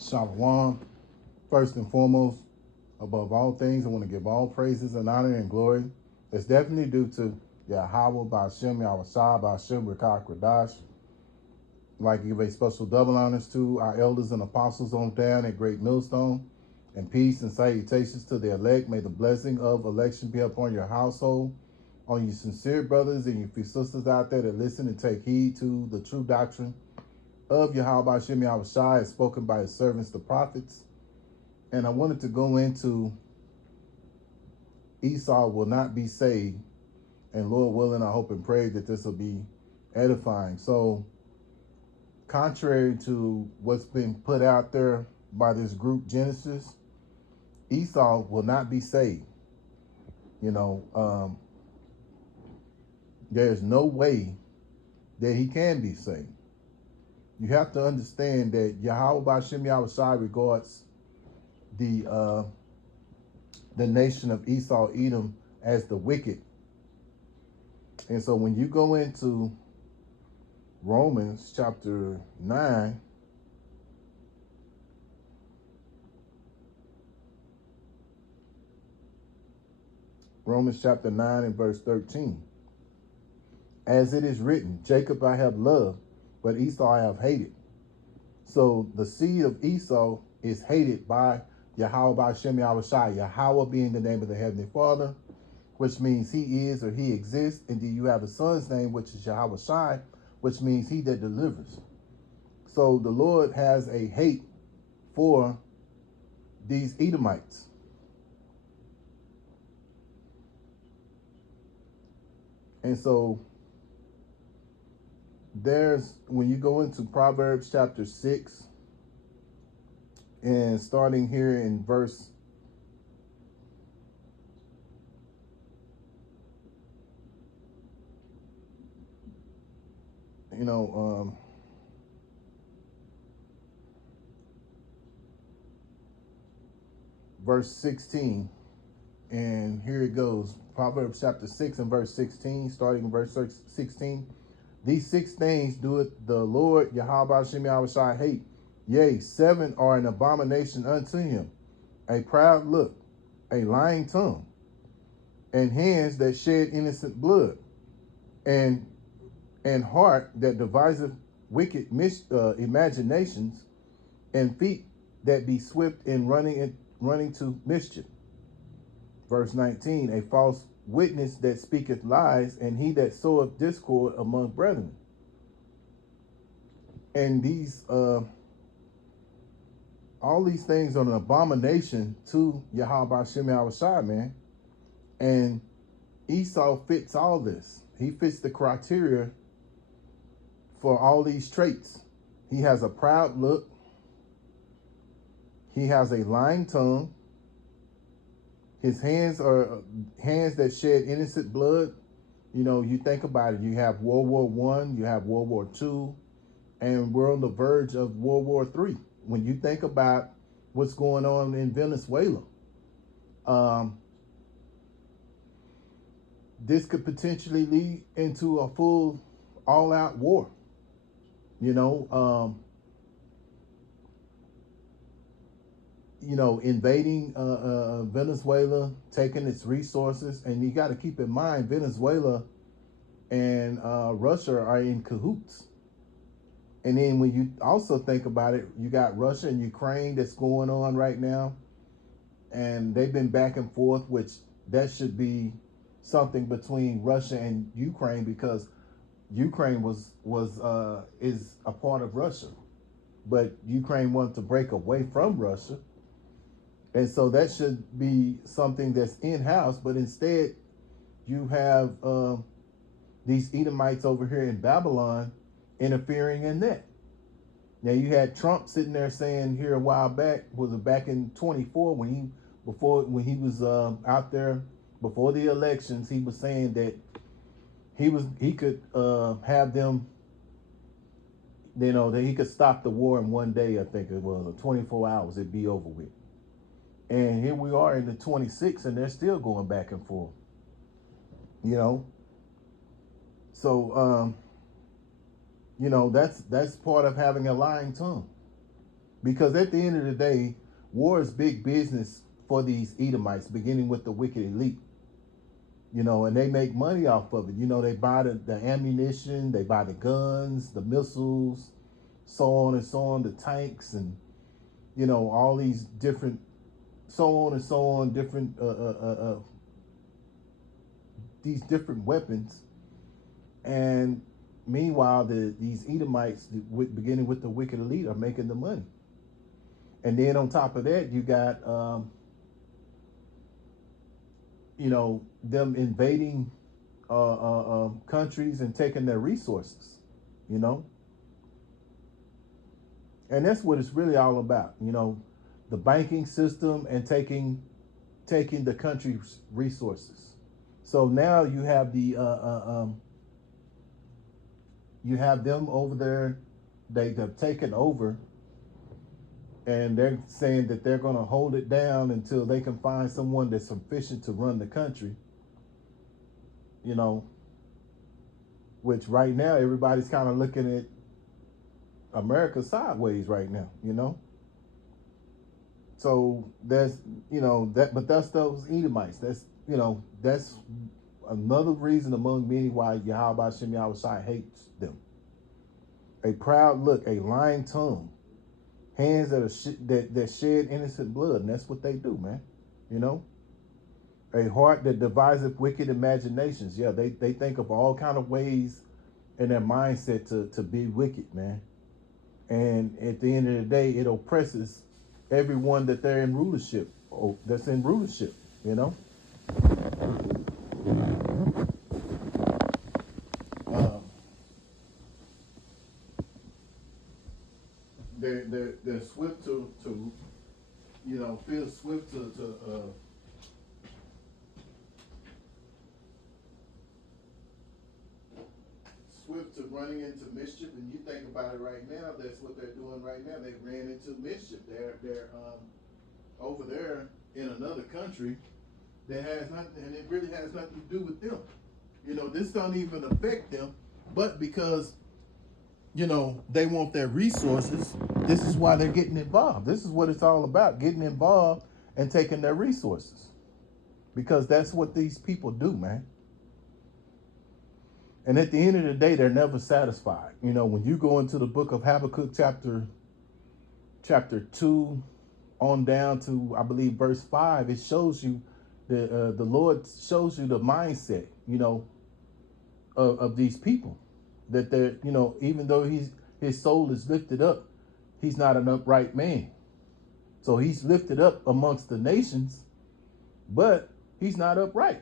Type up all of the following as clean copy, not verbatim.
Shalom. First and foremost, above all things, I want to give all praises and honor and glory. It's definitely due to Yahweh, Ba'ashem, Yahushua, Ba'ashem, Rekah, Kradash. I'd like to give a special double honors to our elders and apostles on down at Great Millstone. And peace and salutations to the elect. May the blessing of election be upon your household, on you sincere brothers and your few sisters out there that listen and take heed to the true doctrine of Yahweh Ba'ashem, Yahushua, as spoken by his servants, the prophets. And I wanted to go into Esau will not be saved. And Lord willing, I hope and pray that this will be edifying. So, contrary to what's been put out there by this group Genesis, Esau will not be saved. There's no way that he can be saved. You have to understand that Yahweh Ba'ashem Yahushua regards the nation of Esau, Edom, as the wicked. And so when you go into Romans chapter 9, Romans chapter 9 and verse 13, as it is written, Jacob I have loved, but Esau I have hated. So the seed of Esau is hated by Yahweh Ba'ashem Yahushua, Yahweh being the name of the Heavenly Father, which means he is or he exists. And then you have the son's name, which is Yahweh Shai, which means he that delivers. So the Lord has a hate for these Edomites. And so when you go into Proverbs chapter 6, and starting here in verse verse 16, and here it goes. Proverbs chapter 6 and verse 16, starting in verse 16. These 6 things doeth the Lord Yahweh Ba'ashem Yahushua hate. Yea, 7 are an abomination unto him: a proud look, a lying tongue, and hands that shed innocent blood, and heart that deviseth wicked imaginations, and feet that be swift in running to mischief. Verse 19, a false witness that speaketh lies, and he that soweth discord among brethren. And these all these things are an abomination to Yahweh Ba'ashem Yahushua, man. And Esau fits all this. He fits the criteria for all these traits. He has a proud look. He has a lying tongue. His hands are hands that shed innocent blood. You think about it. You have World War I, you have World War II, and we're on the verge of World War III. When you think about what's going on in Venezuela, this could potentially lead into a full all-out war. Invading Venezuela, taking its resources. And you got to keep in mind, Venezuela and Russia are in cahoots. And then when you also think about it, you got Russia and Ukraine that's going on right now. And they've been back and forth, which that should be something between Russia and Ukraine, because Ukraine is a part of Russia. But Ukraine wanted to break away from Russia. And so that should be something that's in-house. But instead, you have these Edomites over here in Babylon interfering in that. Now, you had Trump sitting there saying here a while back, was it back in 24, when he was out there before the elections, he was saying that he could have them, that he could stop the war in one day. I think it was, or 24 hours, it'd be over with. And here we are in the 26th, and they're still going back and forth. So that's part of having a lying tongue. Because at the end of the day, war is big business for these Edomites, beginning with the wicked elite. And they make money off of it. They buy the ammunition, they buy the guns, the missiles, so on and so on, the tanks, and all these different, so on and so on, different these different weapons. And meanwhile, these Edomites, beginning with the wicked elite, are making the money. And then on top of that, you got them invading countries and taking their resources. And that's what it's really all about. The banking system and taking the country's resources. So now you have you have them over there. They've taken over, and they're saying that they're going to hold it down until they can find someone that's sufficient to run the country. Which right now everybody's kind of looking at America sideways right now. So that's but that's those Edomites. That's another reason among many why Yahweh Hashem Yahushai hates them. A proud look, a lying tongue, hands that shed innocent blood, and that's what they do, man. A heart that deviseth wicked imaginations. Yeah, they think of all kind of ways in their mindset to be wicked, man. And at the end of the day, it oppresses everyone that they're in rulership, that's in rulership, They're swift to feel swift to swift to running into mischief. And you think about it right now, that's what they're doing right now. They ran into mischief. They're over there in another country that has nothing, and it really has nothing to do with them. This don't even affect them, but because they want their resources, this is why they're getting involved. This is what it's all about, getting involved and taking their resources, because that's what these people do, man. And at the end of the day, they're never satisfied. When you go into the book of Habakkuk, chapter 2 on down to, I believe, verse 5, it shows you the Lord shows you the mindset, of these people, that they're, even though his soul is lifted up, he's not an upright man. So he's lifted up amongst the nations, but he's not upright.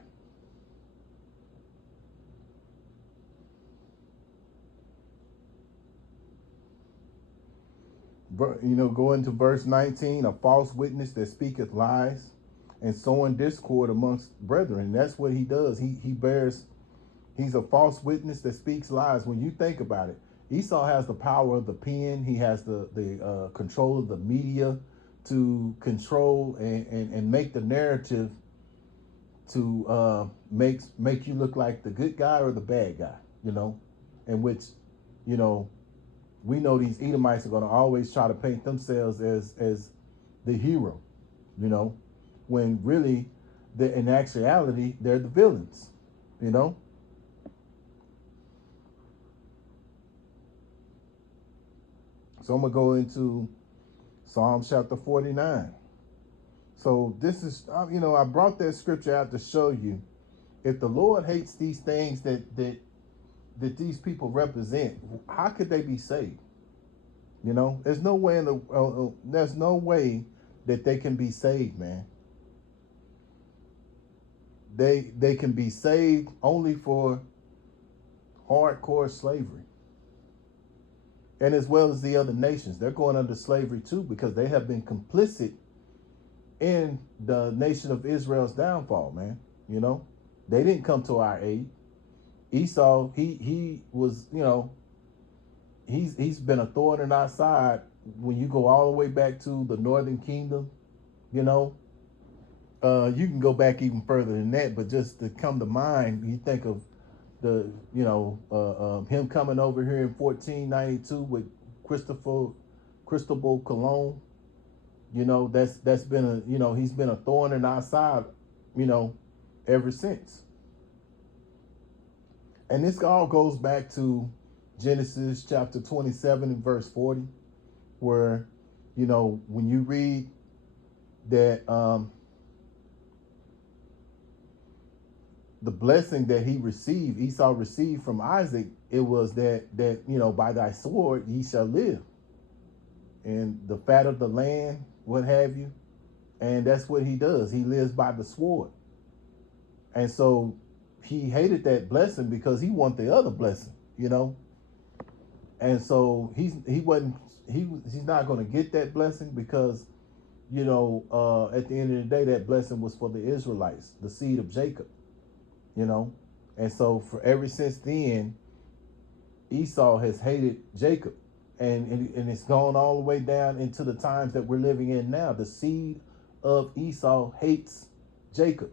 Go into verse 19, a false witness that speaketh lies and sowing discord amongst brethren. That's what he does. He's a false witness that speaks lies. When you think about it, Esau has the power of the pen. He has the control of the media to control and make the narrative to make you look like the good guy or the bad guy, in which, we know these Edomites are going to always try to paint themselves as the hero, when really, in actuality, they're the villains, So I'm going to go into Psalm chapter 49. So this is, I brought that scripture out to show you, if the Lord hates these things that these people represent, how could they be saved? There's no way there's no way that they can be saved, man. They can be saved only for hardcore slavery. And as well as the other nations, they're going under slavery too, because they have been complicit in the nation of Israel's downfall, man. They didn't come to our aid. Esau, he was, he's been a thorn in our side. When you go all the way back to the Northern Kingdom, you can go back even further than that, but just to come to mind, you think of him coming over here in 1492 with Christopher Cristobal Colon. That's been he's been a thorn in our side, ever since. And this all goes back to Genesis chapter 27 and verse 40, where, when you read that the blessing that Esau received from Isaac, it was that by thy sword ye shall live, and the fat of the land, what have you. And that's what he does. He lives by the sword. And so he hated that blessing because he wanted the other blessing, And so he's not going to get that blessing because, at the end of the day, that blessing was for the Israelites, the seed of Jacob, And so ever since then, Esau has hated Jacob. And it's gone all the way down into the times that we're living in now. The seed of Esau hates Jacob.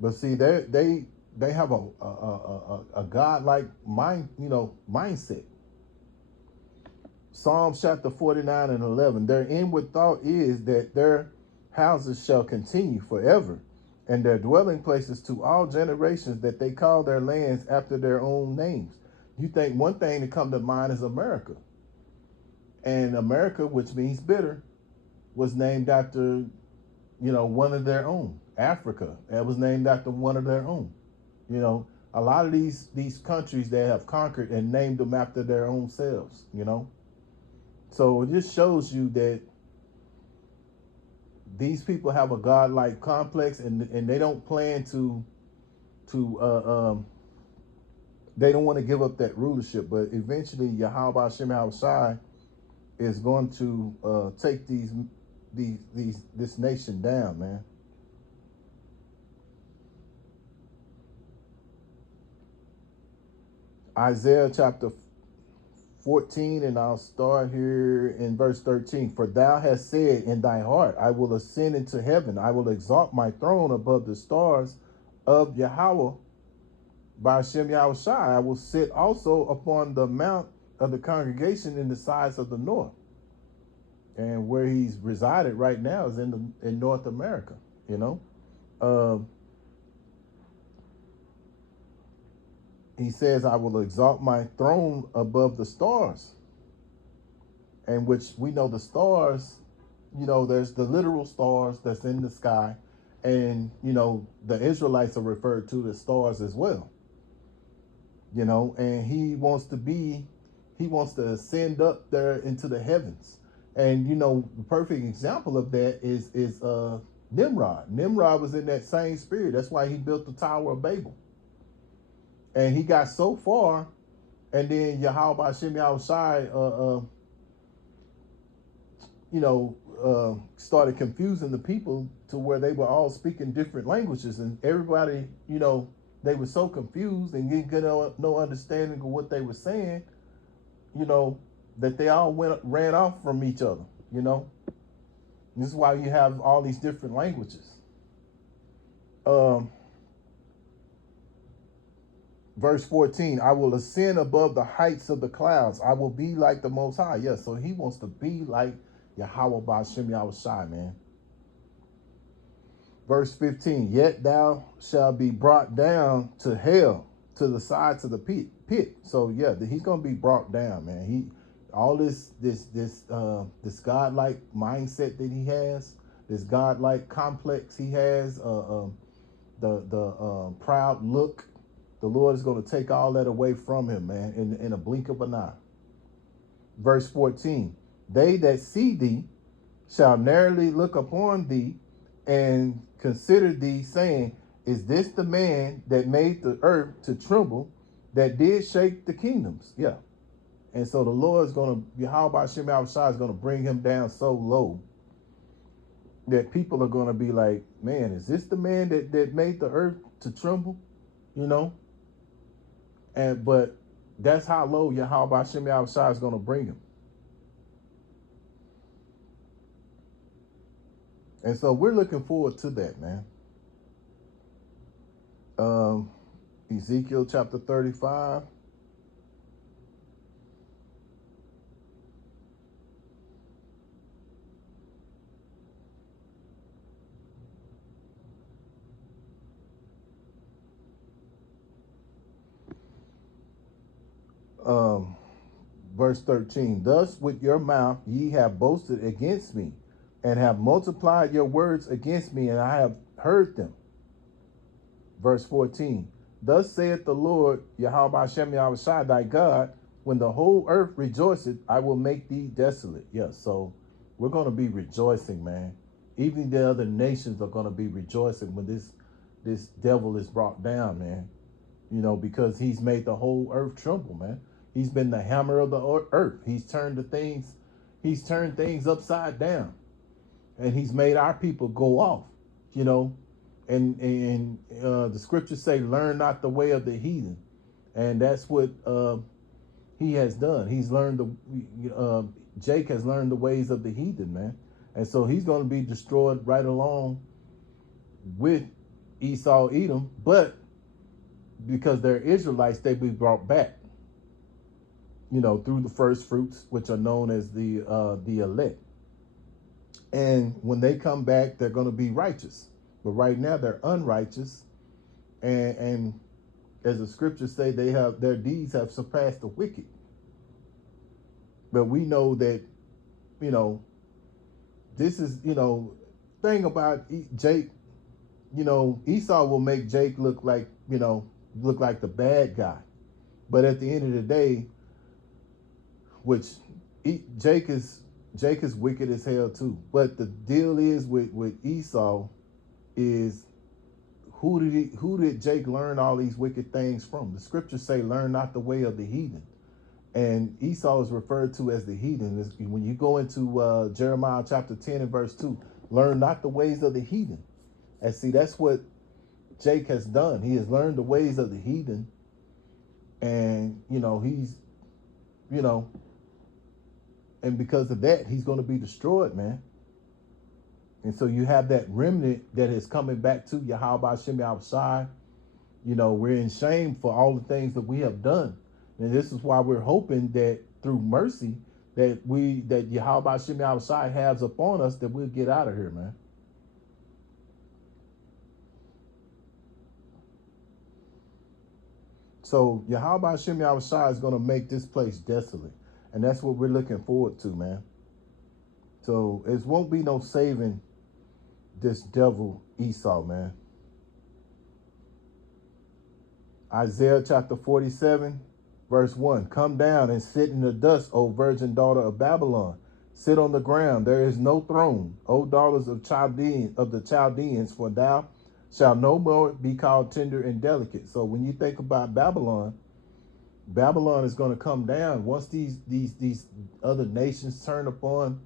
But see, they have a godlike mindset. Psalms chapter 49 and 11. Their inward thought is that their houses shall continue forever, and their dwelling places to all generations, that they call their lands after their own names. You think one thing to come to mind is America. And America, which means bitter, was named after, one of their own. Africa, that was named after one of their own. A lot of these countries that have conquered and named them after their own selves, So it just shows you that these people have a godlike complex, and they don't plan to they don't want to give up that rulership. But eventually, Yahweh Hashem Shai is going to take this nation down, man. Isaiah chapter 14, and I'll start here in verse 13. For thou hast said in thy heart, I will ascend into heaven. I will exalt my throne above the stars of Yahweh by Hashem Yahushai. I will sit also upon the mount of the congregation in the sides of the north. And where he's resided right now is in North America, He says, I will exalt my throne above the stars. And which we know the stars, there's the literal stars that's in the sky. And, the Israelites are referred to as stars as well. And he wants to ascend up there into the heavens. And, the perfect example of that is Nimrod. Nimrod was in that same spirit. That's why he built the Tower of Babel. And he got so far, and then Yahweh Hashem Yahushai, started confusing the people to where they were all speaking different languages, and everybody, they were so confused and didn't get no understanding of what they were saying, that they all ran off from each other. This is why you have all these different languages. Verse 14, I will ascend above the heights of the clouds. I will be like the Most High. Yes, so he wants to be like Yahweh B'Shem Yahushai, man. Verse 15, yet thou shalt be brought down to hell, to the sides of the pit. So yeah, he's gonna be brought down, man. All this godlike mindset that he has, this godlike complex he has, the proud look. The Lord is going to take all that away from him, man, in a blink of an eye. Verse 14, they that see thee shall narrowly look upon thee and consider thee, saying, is this the man that made the earth to tremble, that did shake the kingdoms? Yeah. And so the Lord is going to, Yahweh Hashem Yahushai is going to bring him down so low that people are going to be like, man, is this the man that made the earth to tremble? But that's how low Yahweh Hashem Yahushai is going to bring him. And so we're looking forward to that, man. Ezekiel chapter 35. verse 13. Thus with your mouth ye have boasted against me, and have multiplied your words against me, and I have heard them. Verse 14. Thus saith the Lord, Yahweh Hashem Yahushua thy God, when the whole earth rejoiceth, I will make thee desolate. Yes, so we're going to be rejoicing, man. Even the other nations are going to be rejoicing when this devil is brought down, man. You know, because he's made the whole earth tremble, man. He's been the hammer of the earth. He's turned things upside down. And he's made our people go off, you know. And the scriptures say, learn not the way of the heathen. And that's what he has done. He's learned Jake has learned the ways of the heathen, man. And so he's going to be destroyed right along with Esau, Edom. But because they're Israelites, they be brought back, you know, through the first fruits, which are known as the elect. And when they come back, they're going to be righteous. But right now they're unrighteous, and as the scriptures say, their deeds have surpassed the wicked. But we know that, you know, this is, you know, thing about Jake, you know, Esau will make Jake look like the bad guy. But at the end of the day, which Jake is wicked as hell too. But the deal is with Esau is, who did Jake learn all these wicked things from? The scriptures say, learn not the way of the heathen. And Esau is referred to as the heathen. When you go into Jeremiah chapter 10 and verse 2, learn not the ways of the heathen. And see, that's what Jake has done. He has learned the ways of the heathen. And, you know, and because of that, he's going to be destroyed, man. And so you have that remnant that is coming back to Yahweh Hashem Yahushua. You know, we're in shame for all the things that we have done. And this is why we're hoping that through mercy that Yahweh Hashem Yahushua has upon us, that we'll get out of here, man. So Yahweh Hashem Yahushua is going to make this place desolate. And that's what we're looking forward to, man. So it won't be no saving this devil Esau, man. Isaiah chapter 47, verse 1. Come down and sit in the dust, O virgin daughter of Babylon. Sit on the ground. There is no throne, O daughters of the Chaldeans, for thou shalt no more be called tender and delicate. So when you think about Babylon, Babylon is going to come down once these other nations turn upon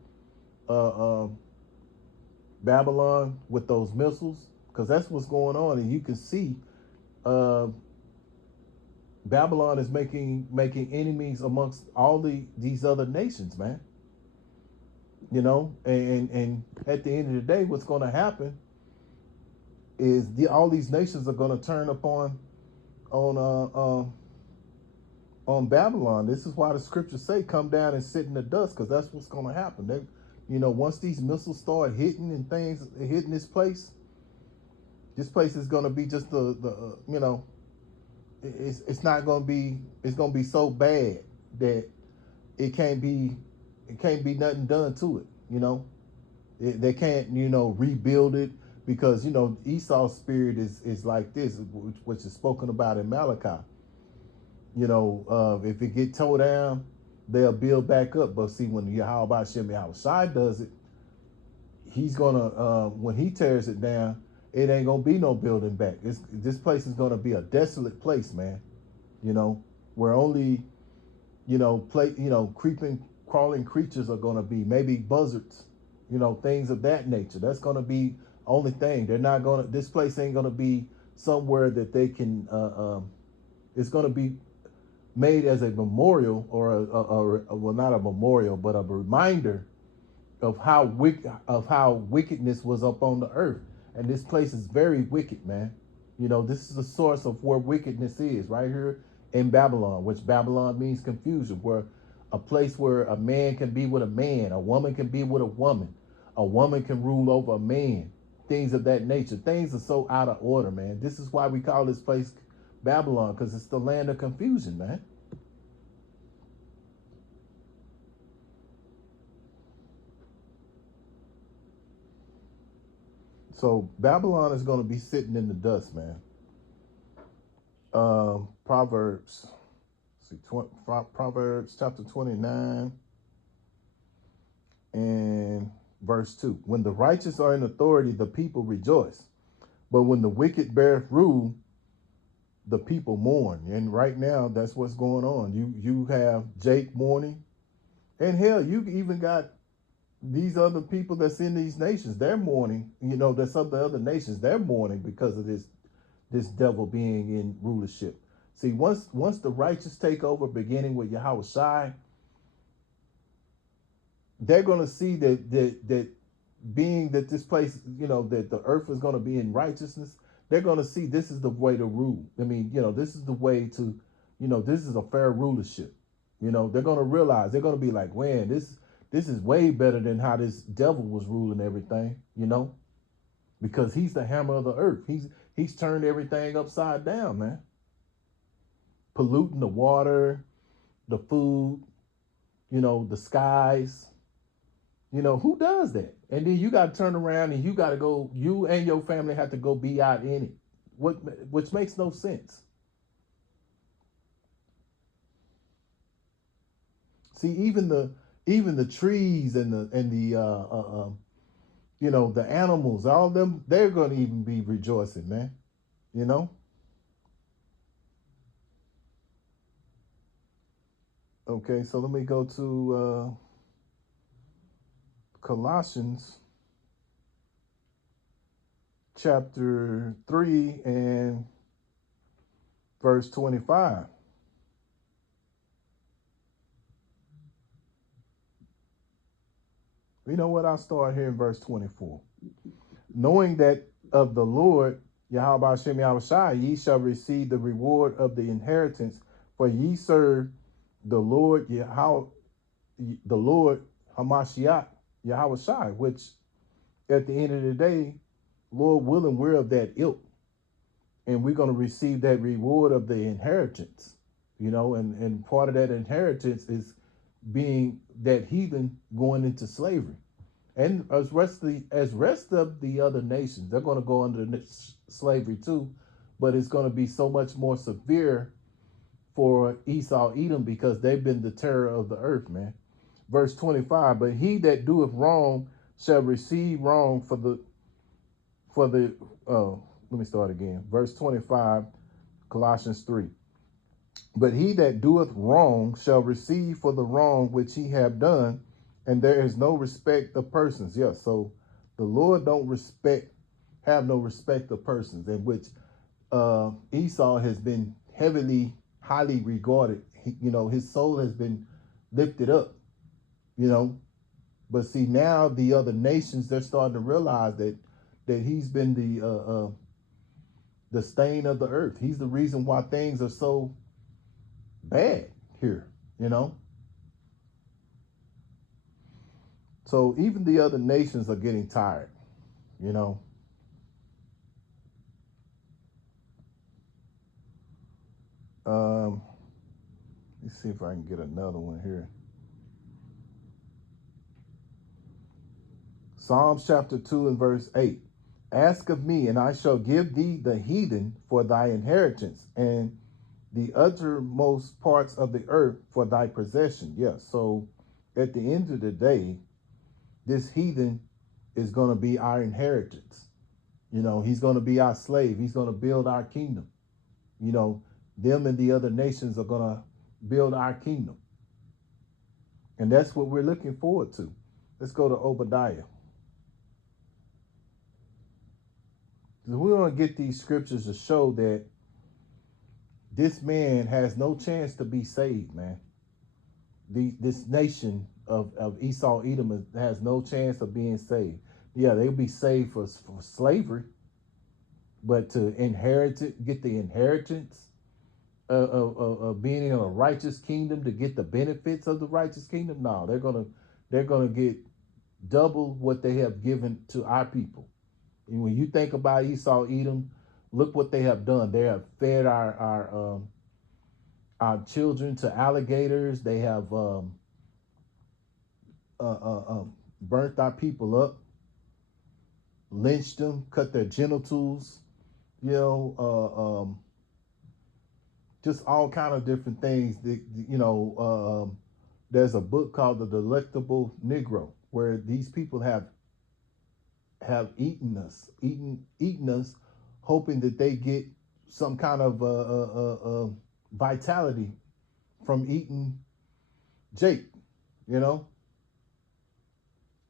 Babylon with those missiles, because that's what's going on. And you can see Babylon is making enemies amongst all these other nations, man. You know, and at the end of the day, what's going to happen is all these nations are going to turn upon Babylon. This is why the scriptures say, come down and sit in the dust, because that's what's going to happen. You know, once these missiles start hitting and things hitting this place is going to be just the you know, it's not going to be, it's going to be so bad that it can't be nothing done to it. You know, they can't, you know, rebuild it, because, you know, Esau's spirit is like this, which is spoken about in Malachi. You know, if it get tore down, they'll build back up. But see, when Yahweh Hashem Yahushua does it, he's gonna when he tears it down, it ain't gonna be no building back. This place is gonna be a desolate place, man. You know, where only, you know, creeping, crawling creatures are gonna be, maybe buzzards, you know, things of that nature. That's gonna be only thing. They're not gonna. This place ain't gonna be somewhere that they can. It's gonna be made as a memorial, or well, not a memorial, but a reminder of how wickedness was up on the earth. And this place is very wicked, man. You know, this is the source of where wickedness is, right here in Babylon, which Babylon means confusion, where a place where a man can be with a man, a woman can be with a woman can rule over a man, things of that nature. Things are so out of order, man. This is why we call this place Babylon, because it's the land of confusion, man. So Babylon is going to be sitting in the dust, man. Proverbs, see, Proverbs chapter 29 and verse 2. When the righteous are in authority, the people rejoice. But when the wicked beareth rule, the people mourn. And right now, that's what's going on. You have Jake mourning. And hell, you even got these other people that's in these nations. They're mourning. You know, that's of the other nations. They're mourning because of this devil being in rulership. See, once the righteous take over, beginning with Yahweh Shai, they're going to see that being that this place, you know, that the earth is going to be in righteousness, they're going to see this is the way to rule. I mean, you know, this is the way to, you know, this is a fair rulership. You know, they're going to realize, they're going to be like, man, this is way better than how this devil was ruling everything, you know, because he's the hammer of the earth. He's turned everything upside down, man. Polluting the water, the food, you know, the skies. You know, who does that? And then you got to turn around and you got to go, you and your family have to go be out in it, which makes no sense. See, even the trees and the you know, the animals, all of them, they're going to even be rejoicing, man. You know? Okay, so let me go to Colossians chapter 3 and verse 25. You know what? I'll start here in verse 24. Knowing that of the Lord, Yahweh Hashem Yahweh Shai, ye shall receive the reward of the inheritance, for ye serve the Lord Yahweh, the Lord Hamashiach Yahweh Shai, which at the end of the day, Lord willing, we're of that ilk. And we're going to receive that reward of the inheritance, you know, and part of that inheritance is being that heathen going into slavery. And as rest of the other nations, they're going to go under slavery too, but it's going to be so much more severe for Esau, Edom, because they've been the terror of the earth, man. Verse 25, but he that doeth wrong shall receive wrong for the let me start again. Verse 25, Colossians 3. But he that doeth wrong shall receive for the wrong which he have done, and there is no respect of persons. Yeah, so the Lord don't have no respect of persons, in which Esau has been highly regarded. You know, his soul has been lifted up, you know. But see, now the other nations, they're starting to realize that he's been the stain of the earth. He's the reason why things are so bad here, you know. So even the other nations are getting tired, you know. Let's see if I can get another one here. Psalms chapter 2 and verse 8. Ask of me, and I shall give thee the heathen for thy inheritance, and the uttermost parts of the earth for thy possession. Yes. So at the end of the day, this heathen is going to be our inheritance. You know, he's going to be our slave. He's going to build our kingdom. You know, them and the other nations are going to build our kingdom. And that's what we're looking forward to. Let's go to Obadiah. We're going to get these scriptures to show that this man has no chance to be saved, man. This nation of Esau, Edom has no chance of being saved. Yeah, they'll be saved for slavery, but to get the inheritance of being in a righteous kingdom, to get the benefits of the righteous kingdom, no, they're gonna get double what they have given to our people. And when you think about Esau, Edom, look what they have done. They have fed our children to alligators. They have burnt our people up. lynched them, cut their genitals, just all kind of different things. There's a book called The Delectable Negro, where these people have eaten us, hoping that they get some kind of vitality from eating Jake, you know.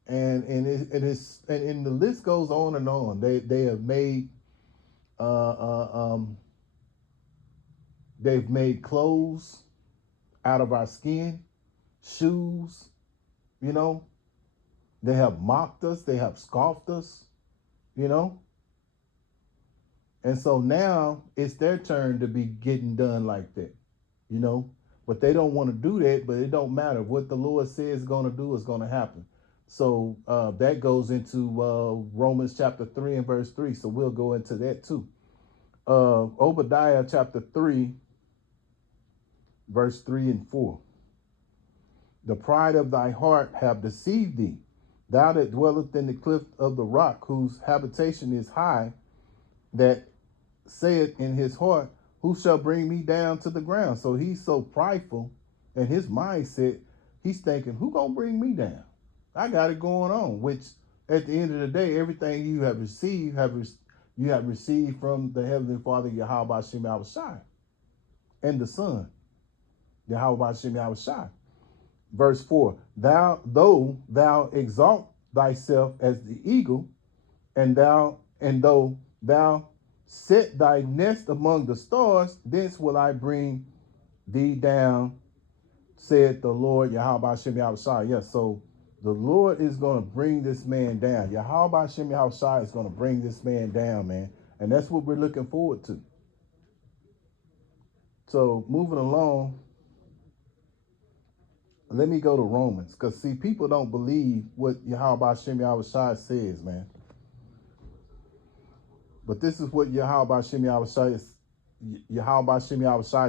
And the list goes on and on. They have made they've made clothes out of our skin, shoes, you know. They have mocked us, they have scoffed us, you know. And so now it's their turn to be getting done like that, you know. But they don't want to do that, but it don't matter. What the Lord says is going to do is going to happen. So that goes into Romans chapter 3 and verse 3. So we'll go into that too. Obadiah chapter 3, verse 3 and 4. The pride of thy heart have deceived thee, thou that dwelleth in the cliff of the rock, whose habitation is high, that saith in his heart, who shall bring me down to the ground? So he's so prideful in his mindset, he's thinking, who gonna bring me down? I got it going on, which at the end of the day, everything you have received, you have received from the Heavenly Father, Yahweh Shem Yahushai, and the Son, Yahweh Shem Yahushai. Verse 4, though thou exalt thyself as the eagle, and though thou set thy nest among the stars, thence will I bring thee down, said the Lord, Yahweh Shem Yahushai. Yes, so the Lord is going to bring this man down. Yahweh Shem Yahushai is going to bring this man down, man. And that's what we're looking forward to. So moving along, let me go to Romans. Because, see, people don't believe what Yahweh Shem Yahushai says, man. But this is what Yahweh Shem Yahushai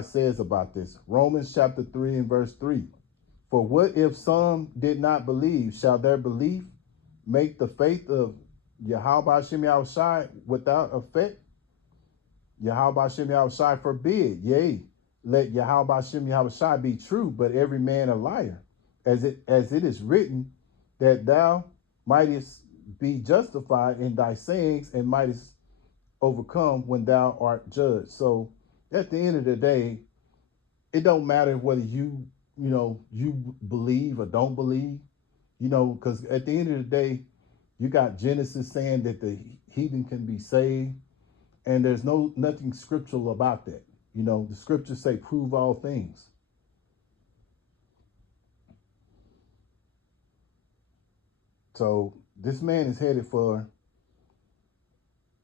says about this. Romans chapter 3 and verse 3. For what if some did not believe? Shall their belief make the faith of Yahweh Shem Yahushai without effect? Yahweh Shem Yahushai forbid. Yea, let Yahweh Shem Yahushai be true, but every man a liar. As it is written, that thou mightest be justified in thy sayings and mightest overcome when thou art judged. So at the end of the day, it don't matter whether you believe or don't believe, because at the end of the day, you got Genesis saying that the heathen can be saved, and there's nothing scriptural about that. The scriptures say, prove all things. So this man is headed for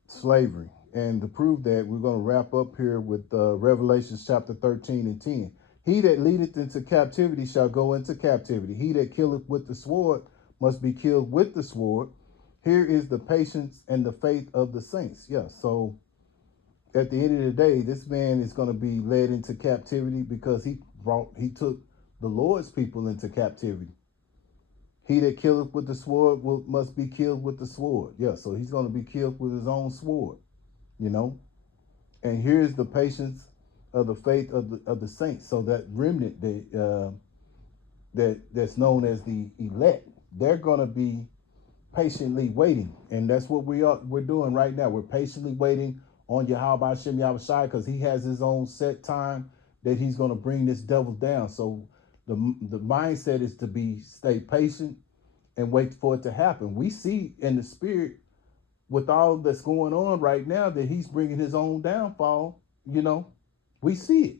slavery. And to prove that, we're going to wrap up here with Revelations chapter 13 and 10. He that leadeth into captivity shall go into captivity. He that killeth with the sword must be killed with the sword. Here is the patience and the faith of the saints. Yeah, so at the end of the day, this man is going to be led into captivity because he took the Lord's people into captivity. He that killeth with the sword must be killed with the sword. Yeah, so he's going to be killed with his own sword, And here's the patience of the faith of the saints. So that remnant that's known as the elect, they're going to be patiently waiting, and that's what we're doing right now. We're patiently waiting on Yahweh Shem Yahushai because he has his own set time that he's going to bring this devil down. So the mindset is to stay patient and wait for it to happen. We see in the spirit with all that's going on right now that he's bringing his own downfall. We see it.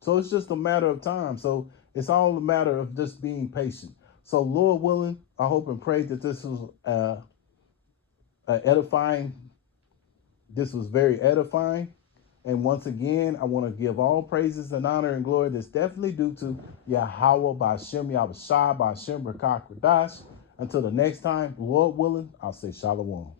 So it's just a matter of time. So it's all a matter of just being patient. So Lord willing, I hope and pray that this was edifying. This was very edifying. And once again, I want to give all praises and honor and glory that's definitely due to Yahweh B'Shem Yahushai B'Shem B'Kak Radash. Until the next time, Lord willing, I'll say Shalom.